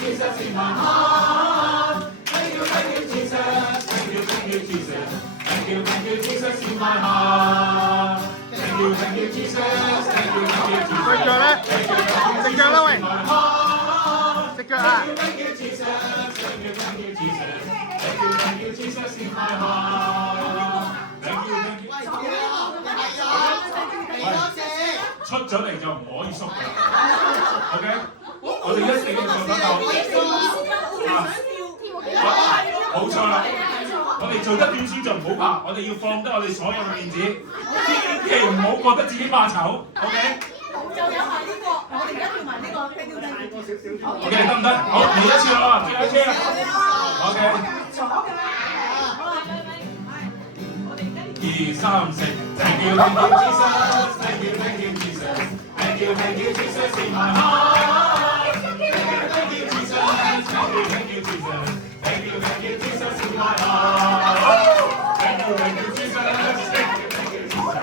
Jesus in my heart. Thank you, Jesus. Thank you, Jesus. Thank you, Jesus in my heart. Thank you, Jesus. Thank you, Jesus. 隻腳咧，隻腳啦喂，隻腳啊！ Thank you, Jesus. Thank you, Jesus. Thank you, Jesus in my heart. Thank you. 出咗嚟就唔可以縮㗎 ，OK？ 我哋一定要做得夠。冇錯啦，我哋做得短先就唔好怕，我哋要放低我哋所有嘅面子，千祈唔好覺得自己怕醜 ，OK？ 就有埋呢個，我哋而家跳埋呢個 ，thank you。OK 得唔得？好，嚟一次啦喎，最後一次啦 ，OK。2、3、4 ，Thank you, Jesus, Thank you, Jesus, Thank you, Jesus in my heart. Thank you, Jesus, Thank you, Jesus, Thank you, Jesus in my heart. Thank you, Jesus, Thank you, Jesus,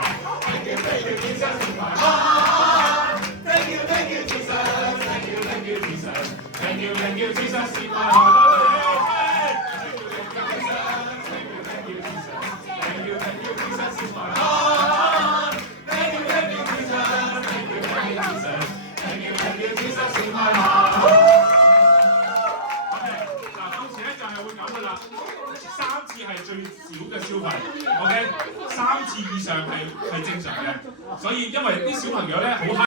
Thank you, Jesus in my heart. Thank you, Jesus, Thank you, Jesus, Thank you, Jesus in my heart. OK， 3次係最少嘅消費 ，OK， 3次以上係正常嘅，所以因為啲小朋友咧好。